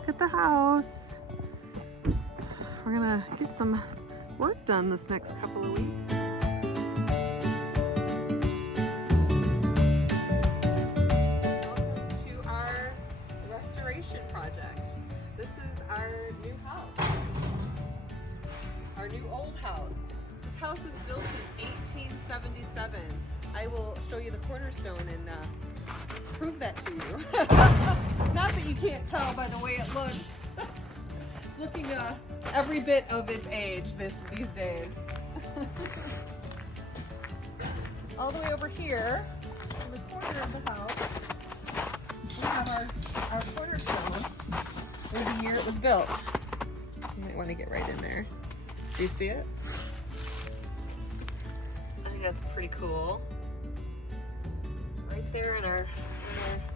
back at the house. We're gonna get some work done this next couple of weeks. Welcome to our restoration project. This is our new house. Our new old house. This house was built in 1877. I will show you the cornerstone and prove that to you. Not that you can't tell by the way it looks. Looking every bit of its age these days. All the way over here, in the corner of the house, we have our cornerstone for the year it was built. You might want to get right in there. Do you see it? I think that's pretty cool. Right there in our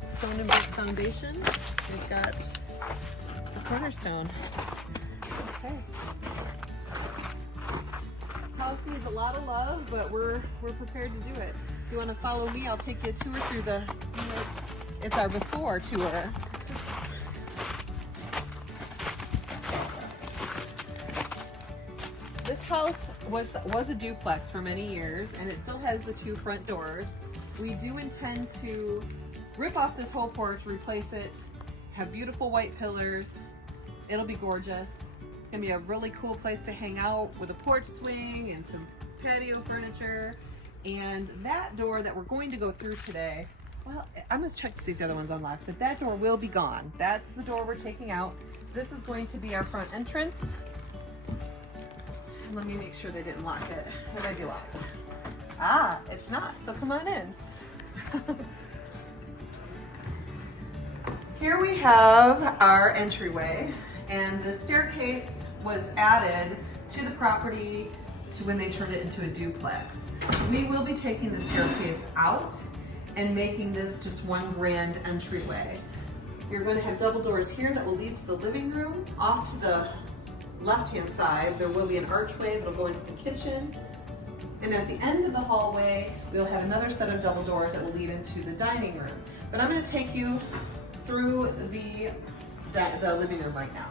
stone and brick foundation, we've got the cornerstone. Okay. House needs a lot of love, but we're prepared to do it. If you want to follow me, I'll take you a tour through it's our before tour. This house was a duplex for many years, and it still has the two front doors. We do intend to rip off this whole porch, replace it, have beautiful white pillars. It'll be gorgeous. It's gonna be a really cool place to hang out with a porch swing and some patio furniture. And that door that we're going to go through today, well, I'm gonna check to see if the other one's unlocked, but that door will be gone. That's the door we're taking out. This is going to be our front entrance. Let me make sure they didn't lock it. It might be locked. Ah, it's not, so come on in. Here we have our entryway, and the staircase was added to the property when they turned it into a duplex. We will be taking the staircase out and making this just one grand entryway. You're going to have double doors here that will lead to the living room. Off to the left-hand side, there will be an archway that'll go into the kitchen. And at the end of the hallway, we'll have another set of double doors that will lead into the dining room. But I'm going to take you through the living room right now.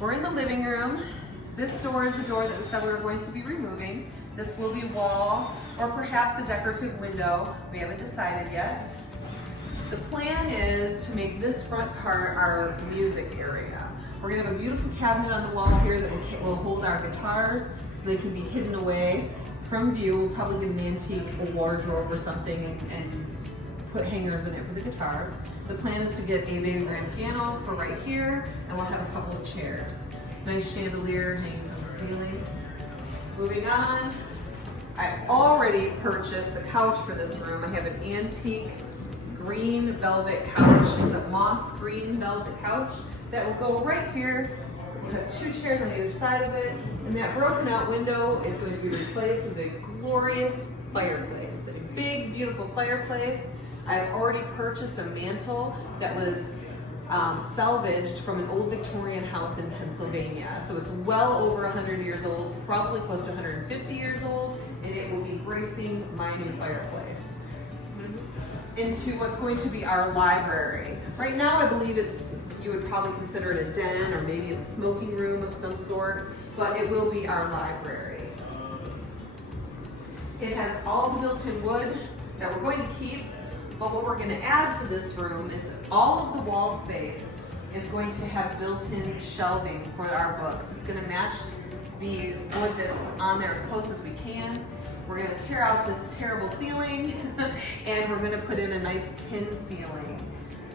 We're in the living room. This door is the door that we said we were going to be removing. This will be wall or perhaps a decorative window. We haven't decided yet. The plan is to make this front part our music area. We're gonna have a beautiful cabinet on the wall here that will hold our guitars so they can be hidden away from view. We'll probably get an antique wardrobe or something and put hangers in it for the guitars. The plan is to get a baby grand piano for right here, and we'll have a couple of chairs. Nice chandelier hanging from the ceiling. Moving on, I already purchased the couch for this room. I have an antique green velvet couch. It's a moss green velvet couch that will go right here. We'll have two chairs on either side of it, and that broken out window is going to be replaced with a glorious fireplace, a big, beautiful fireplace. I've already purchased a mantle that was salvaged from an old Victorian house in Pennsylvania. So it's well over 100 years old, probably close to 150 years old, and it will be gracing my new fireplace. Into what's going to be our library. Right now I believe you would probably consider it a den or maybe a smoking room of some sort, but it will be our library. It has all the built-in wood that we're going to keep, but what we're going to add to this room is all of the wall space is going to have built-in shelving for our books. It's going to match the wood that's on there as close as we can. We're going to tear out this terrible ceiling and we're going to put in a nice tin ceiling.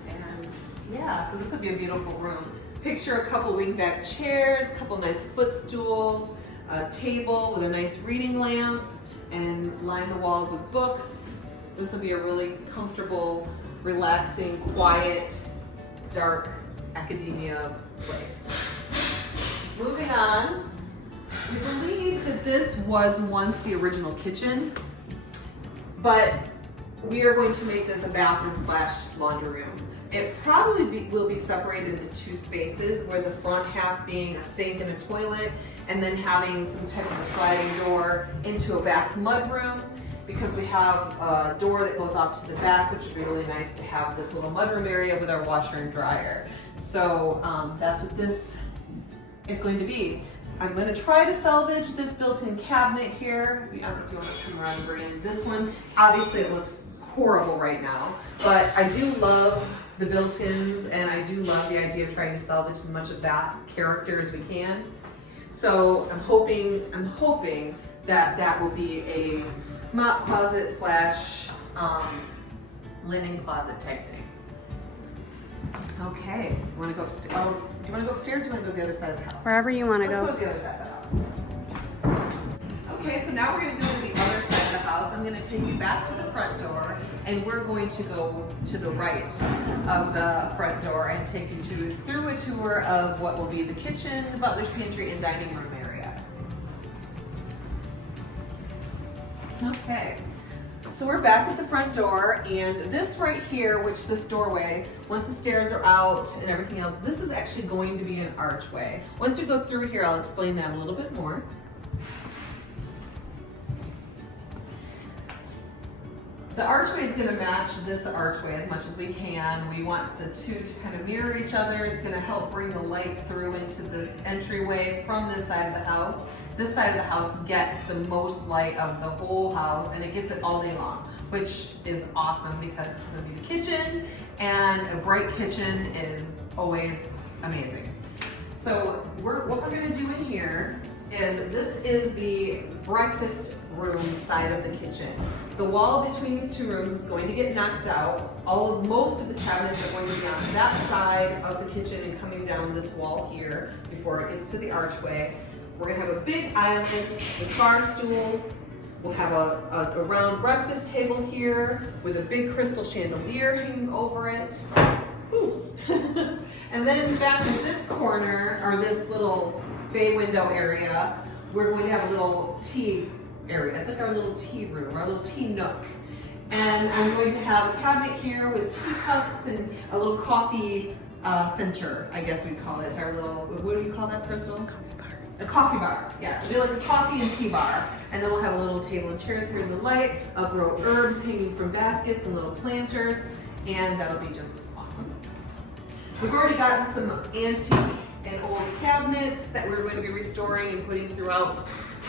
And yeah, so this will be a beautiful room. Picture a couple wingback chairs, a couple nice footstools, a table with a nice reading lamp, and line the walls with books. This will be a really comfortable, relaxing, quiet, dark academia place. Moving on. We believe that this was once the original kitchen, but we are going to make this a bathroom / laundry room. It probably will be separated into two spaces, where the front half being a sink and a toilet, and then having some type of a sliding door into a back mud room. because we have a door that goes off to the back, which would be really nice to have this little mudroom area with our washer and dryer. So that's what this is going to be. I'm going to try to salvage this built-in cabinet here. I don't know if you want to come around and bring in this one. Obviously it looks horrible right now, but I do love the built-ins, and I do love the idea of trying to salvage as much of that character as we can. So I'm hoping that that will be a mop closet slash linen closet type thing. Okay, you want to go upstairs? Oh, do you want to go upstairs or do you want to go to the other side of the house? Wherever you want to go. Let's go to the other side of the house. Okay, so now we're going to go to the other side of the house. I'm going to take you back to the front door, and we're going to go to the right of the front door and take you through a tour of what will be the kitchen, the butler's pantry, and dining room area. Okay, so we're back at the front door, and this right here, this doorway, once the stairs are out and everything else, this is actually going to be an archway. Once we go through here, I'll explain that a little bit more. The archway is going to match this archway as much as we can. We want the two to kind of mirror each other. It's going to help bring the light through into this entryway from this side of the house. This side of the house gets the most light of the whole house, and it gets it all day long, which is awesome because it's going to be the kitchen, and a bright kitchen is always amazing. So what we're going to do in here is, this is the breakfast room side of the kitchen. The wall between these two rooms is going to get knocked out. Most of the cabinets are going to be on that side of the kitchen and coming down this wall here before it gets to the archway. We're going to have a big island with bar stools. We'll have a round breakfast table here with a big crystal chandelier hanging over it. And then back in this corner, or this little bay window area, we're going to have a little tea area. It's like our little tea room, our little tea nook. And I'm going to have a cabinet here with teacups and a little coffee center, I guess we'd call it. Our little, what do you call that, Crystal? Coffee bar. A coffee bar, yeah. It'll be like a coffee and tea bar. And then we'll have a little table and chairs here in the light. I'll grow herbs hanging from baskets and little planters, and that'll be just awesome. We've already gotten some antique and old cabinets that we're going to be restoring and putting throughout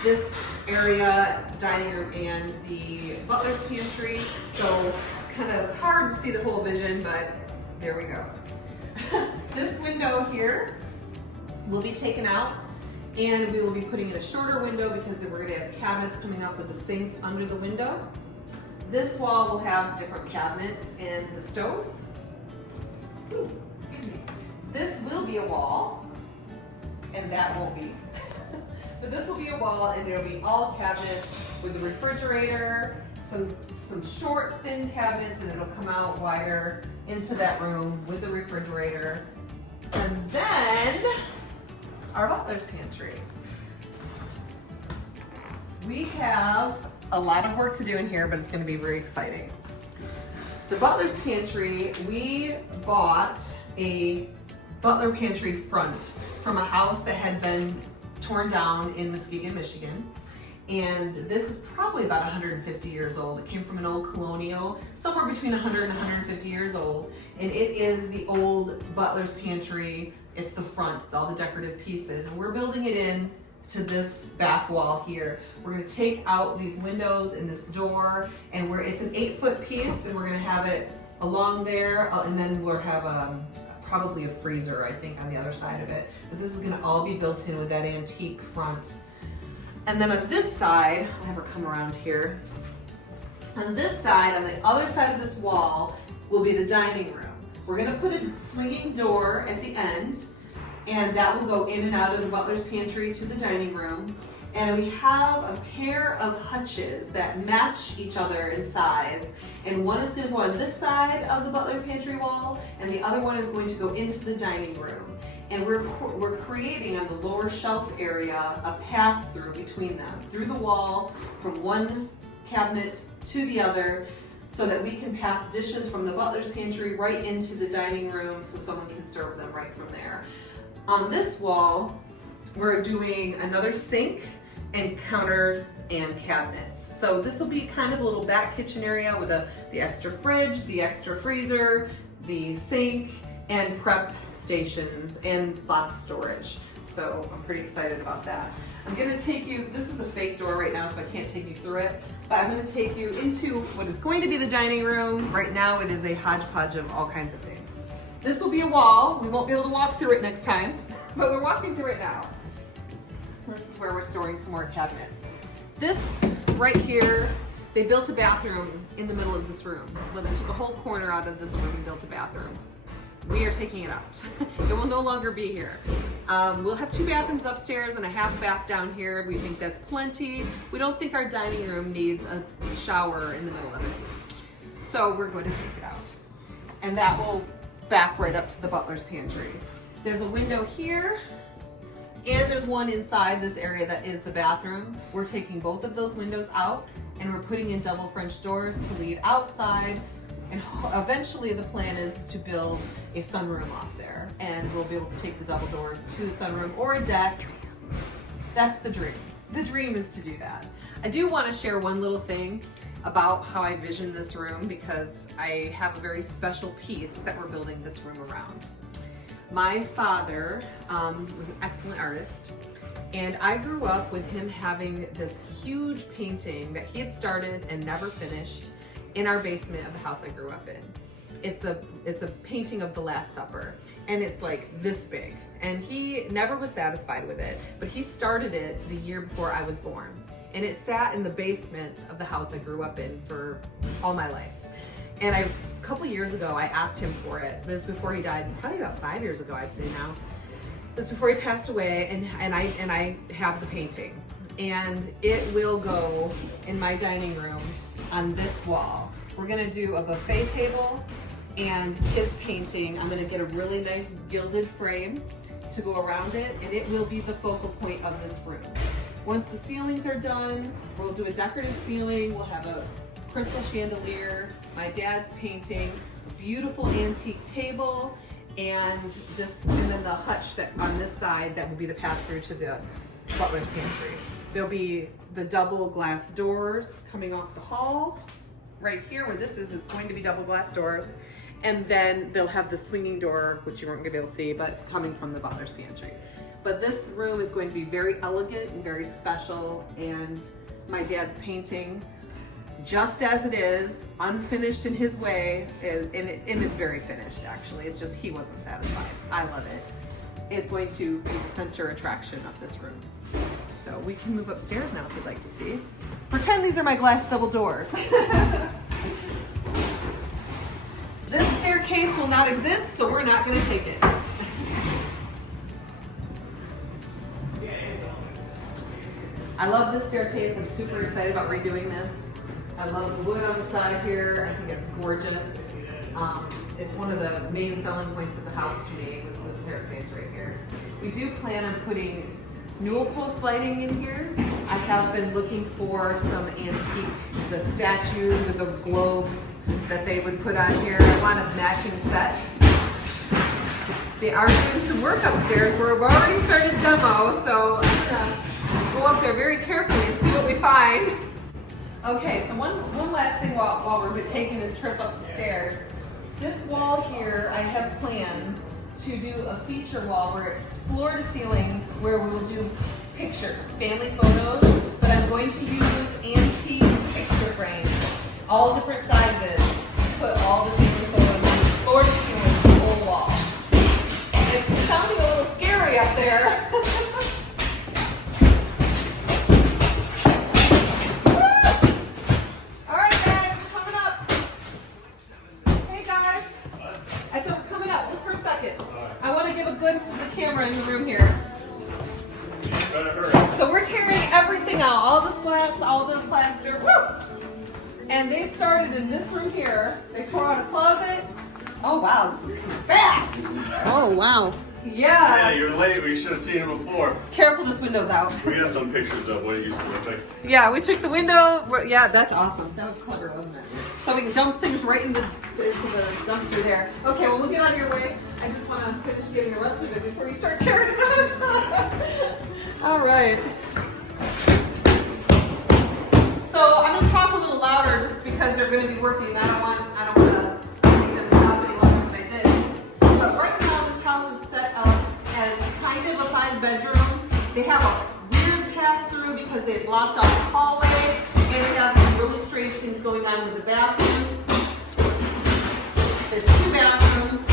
this area, dining room, and the butler's pantry. So it's kind of hard to see the whole vision, but there we go. This window here will be taken out, and we will be putting in a shorter window because then we're going to have cabinets coming up with the sink under the window. This wall will have different cabinets and the stove. Ooh, excuse me. This will be a wall, and that won't be. But this will be a wall, and it'll be all cabinets with a refrigerator, some short, thin cabinets, and it'll come out wider into that room with the refrigerator. And then our butler's pantry. We have a lot of work to do in here, but it's going to be very exciting. The butler's pantry, we bought a butler pantry front from a house that had been torn down in Muskegon, Michigan. And this is probably about 150 years old. It came from an old colonial, somewhere between 100 and 150 years old. And it is the old butler's pantry. It's the front, it's all the decorative pieces. And we're building it in to this back wall here. We're gonna take out these windows and this door, and it's an 8-foot piece, and we're gonna have it along there, and then we'll have probably a freezer, I think, on the other side of it. But this is gonna all be built in with that antique front. And then on this side, I'll have her come around here. On this side, on the other side of this wall, will be the dining room. We're gonna put a swinging door at the end, and that will go in and out of the butler's pantry to the dining room. And we have a pair of hutches that match each other in size. And one is gonna go on this side of the butler pantry wall, and the other one is going to go into the dining room. And we're creating on the lower shelf area a pass-through between them, through the wall, from one cabinet to the other, so that we can pass dishes from the butler's pantry right into the dining room so someone can serve them right from there. On this wall, we're doing another sink and counters and cabinets. So this will be kind of a little back kitchen area with the extra fridge, the extra freezer, the sink, and prep stations, and lots of storage. So I'm pretty excited about that. I'm gonna take you, this is a fake door right now, so I can't take you through it, but I'm gonna take you into what is going to be the dining room. Right now it is a hodgepodge of all kinds of things. This will be a wall. We won't be able to walk through it next time, but we're walking through it now. This is where we're storing some more cabinets. This right here, they built a bathroom in the middle of this room. Well, they took a whole corner out of this room and built a bathroom. We are taking it out. It will no longer be here. We'll have 2 bathrooms upstairs and a half bath down here. We think that's plenty. We don't think our dining room needs a shower in the middle of it. So we're going to take it out. And that will back right up to the butler's pantry. There's a window here, and there's one inside this area that is the bathroom. We're taking both of those windows out, and we're putting in double French doors to lead outside. And eventually the plan is to build a sunroom off there, and we'll be able to take the double doors to a sunroom or a deck. That's the dream. The dream is to do that. I do want to share one little thing about how I vision this room, because I have a very special piece that we're building this room around. My father was an excellent artist, and I grew up with him having this huge painting that he had started and never finished in our basement of the house I grew up in. It's a painting of the Last Supper, and it's like this big, and he never was satisfied with it, but he started it the year before I was born, and it sat in the basement of the house I grew up in for all my life. And a couple years ago I asked him for it, but it was before he died, probably about 5 years ago I'd say now. It was before he passed away, and I have the painting, and it will go in my dining room on this wall. We're gonna do a buffet table and his painting. I'm gonna get a really nice gilded frame to go around it, and it will be the focal point of this room. Once the ceilings are done, we'll do a decorative ceiling. We'll have a crystal chandelier, my dad's painting, a beautiful antique table, and then the hutch that on this side that will be the pass through to the butler's pantry. There'll be the double glass doors coming off the hall. Right here where this is, it's going to be double glass doors. And then they'll have the swinging door, which you weren't gonna be able to see, but coming from the butler's pantry. But this room is going to be very elegant and very special, and my dad's painting, just as it is, unfinished in his way, and it's very finished actually. It's just he wasn't satisfied. I love it. Is going to be the center attraction of this room. So we can move upstairs now if you'd like to see. Pretend these are my glass double doors. This staircase will not exist, so we're not going to take it. I love this staircase. I'm super excited about redoing this. I love the wood on the side here. I think it's gorgeous. It's one of the main selling points of the house to me was this staircase right here. We do plan on putting newel post lighting in here. I have been looking for some antique, the statues with the globes that they would put on here. I want a matching set. They are doing some work upstairs. We've already started demo, so I'm gonna go up there very carefully and see what we find. Okay, so one last thing while we're taking this trip up the stairs. This wall here, I have plans to do a feature wall where floor to ceiling, where we will do pictures, family photos, but I'm going to use antique picture frames, all different sizes, to put all the family photos on floor to ceiling, the whole wall. It's sounding a little scary up there. All right, guys, we're coming up. Hey, guys. I said we're coming up just for a second. I want to give a glimpse of the camera in the room here. So we're tearing everything out, all the slats, all the plaster. Woo! And they've started in this room here. They tore out a closet. Oh wow, this is fast. Oh wow. Yeah, you're late. We should have seen it before. Careful, this window's out. We got some pictures of what it used to look like. Yeah, we took the window. Yeah, that's awesome. That was clever, wasn't it? So we can dump things right into the dumpster there. Okay, well, we'll get out of your way. I just want to finish getting the rest of it before you start tearing it out. All right. because they're going to be working. I don't want to make them stop any longer than I did. But right now this house was set up as kind of a 5-bedroom. They have a weird pass through because they had blocked off the hallway, and they have some really strange things going on with the bathrooms. There's 2 bathrooms,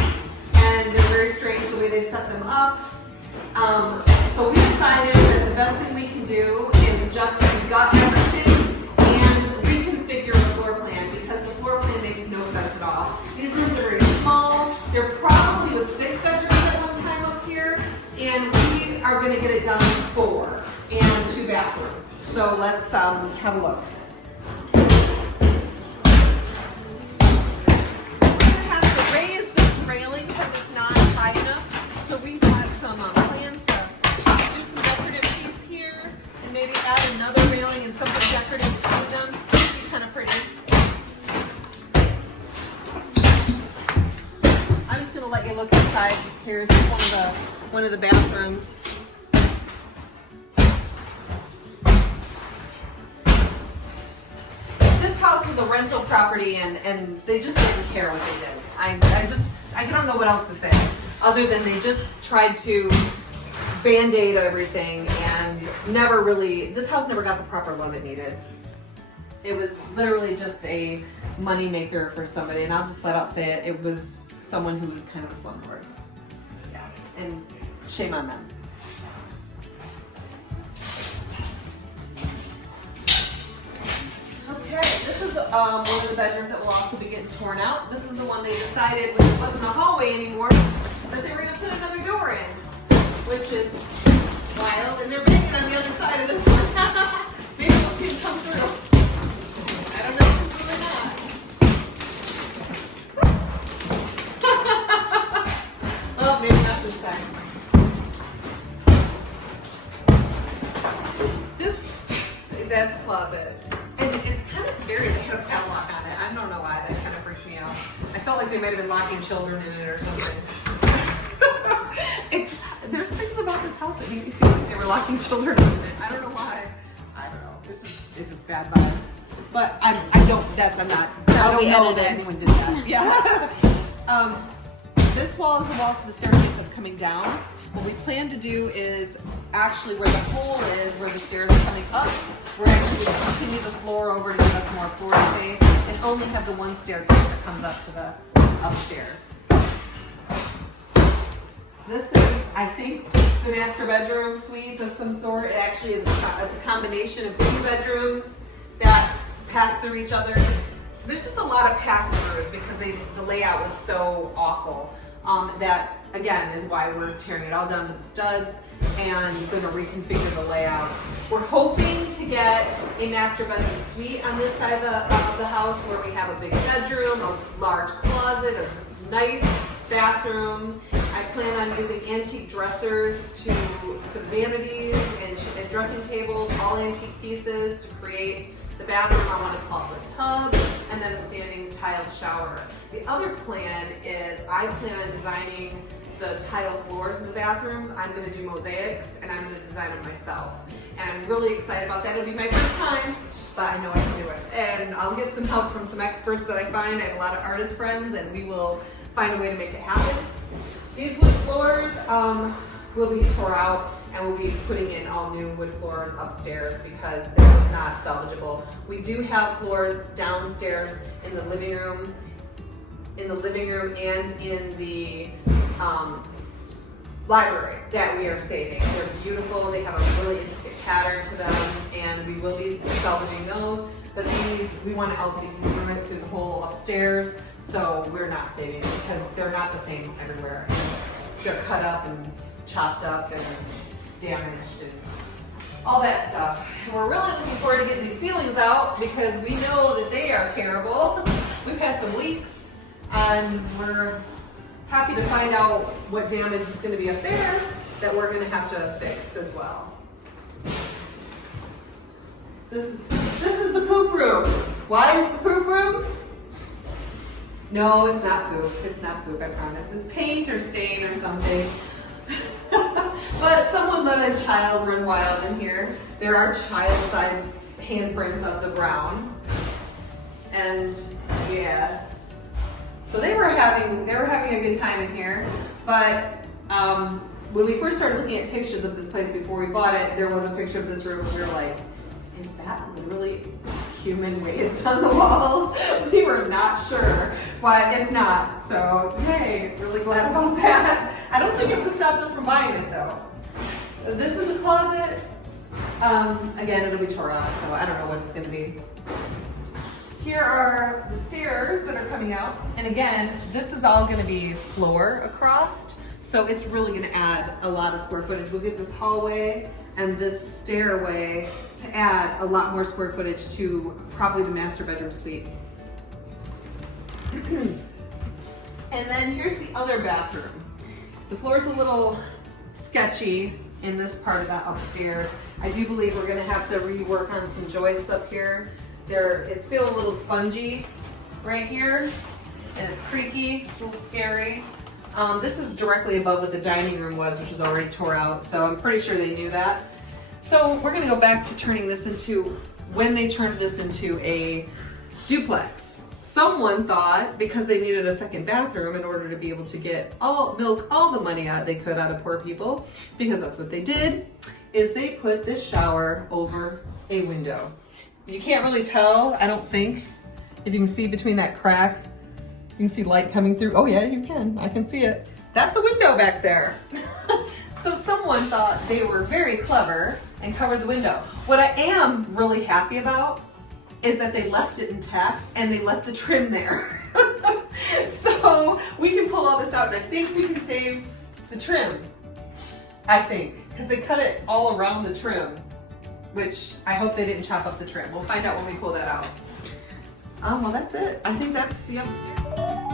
and they're very strange the way they set them up. So we decided that the best thing we can do is just gut everything and reconfigure the floor plan, because the floor plan makes no sense at all. These rooms are very small. There probably was 6 bedrooms at one time up here, and we are going to get it down to 4 and 2 bathrooms. So let's have a look. We're going to have to raise this railing because it's not high enough. So we've got some plans to do some decorative piece here and maybe add another railing and something decorative between them. It'd be kind of pretty. I'm just going to let you look inside. Here's one of the bathrooms. This house was a rental property, and they just didn't care what they did. I don't know what else to say other than they just tried to band-aid everything and never really, this house never got the proper love it needed. It was literally just a money maker for somebody, and I'll just flat out say it. It was someone who was kind of a slumlord. Yeah, and shame on them. Okay, this is one of the bedrooms that will also be getting torn out. This is the one they decided, when it wasn't a hallway anymore, that they were going to put another door in, which is wild. And they're banging on the other side of this one. Maybe we'll see them come through. I don't know if it's true or not. Oh, maybe not this time. That's a closet. And it's kind of scary they had a padlock on it. I don't know why. That kind of freaked me out. I felt like they might have been locking children in it or something. There's things about this house that made me feel like they were locking children in it. I don't know why. I don't know. It's just bad vibes. But I don't know that anyone did that. Yeah. This wall is the wall to the staircase that's coming down. What we plan to do is actually where the hole is, where the stairs are coming up, we're actually going to continue the floor over to give us more floor space and only have the one staircase that comes up to the upstairs. This is, I think, the master bedroom suite of some sort. It actually is it's a combination of 2 bedrooms that pass through each other. There's just a lot of pass-throughs because the layout was so awful. That, again, is why we're tearing it all down to the studs and going to reconfigure the layout. We're hoping to get a master bedroom suite on this side of the house where we have a big bedroom, a large closet, a nice bathroom. I plan on using antique dressers for the vanities and dressing tables, all antique pieces to create the bathroom. I want to call it a tub and then a standing tiled shower. The other plan is I plan on designing the tile floors in the bathrooms. I'm going to do mosaics and I'm going to design them myself. And I'm really excited about that. It'll be my first time, but I know I can do it. And I'll get some help from some experts that I find. I have a lot of artist friends and we will find a way to make it happen. These wood floors will be tore out and we'll be putting in all new wood floors upstairs because they're just not salvageable. We do have floors downstairs in the living room and in the library that we are saving. They're beautiful, they have a really intricate pattern to them, and we will be salvaging those. But these, we want it all to be congruent through the whole upstairs, so we're not saving them because they're not the same everywhere. They're cut up and chopped up and damaged and all that stuff. And we're really looking forward to getting these ceilings out because we know that they are terrible. We've had some leaks and we're happy to find out what damage is going to be up there that we're going to have to fix as well. This is the poop room. Why is the poop room? No, it's not poop. It's not poop, I promise. It's paint or stain or something. But someone let a child run wild in here. There are child-sized handprints of the brown. And yes, so they were having a good time in here. But when we first started looking at pictures of this place before we bought it, there was a picture of this room and we were like, is that literally human waste on the walls? We were not sure, but it's not. So yay, really glad about that. I don't think it would have stopped us from buying it though. This is a closet. Again, it'll be tore up, so I don't know what it's gonna be. Here are the stairs that are coming out. And again, this is all gonna be floor across. So it's really gonna add a lot of square footage. We'll get this hallway and this stairway to add a lot more square footage to probably the master bedroom suite. And then here's the other bathroom. The floor's a little sketchy in this part of that upstairs. I do believe we're gonna have to rework on some joists up here. It's feeling a little spongy right here, and it's creaky, it's a little scary. This is directly above what the dining room was, which was already tore out, so I'm pretty sure they knew that. So we're gonna go back to turning this into, when they turned this into a duplex. Someone thought, because they needed a second bathroom in order to be able to milk all the money they could out of poor people, because that's what they did, is they put this shower over a window. You can't really tell, I don't think, if you can see between that crack. You can see light coming through. Oh yeah, you can. I can see it. That's a window back there. So someone thought they were very clever and covered the window. What I am really happy about is that they left it intact and they left the trim there. So we can pull all this out and I think we can save the trim. I think, because they cut it all around the trim, which I hope they didn't chop up the trim. We'll find out when we pull that out. Well, that's it. I think that's the upstairs.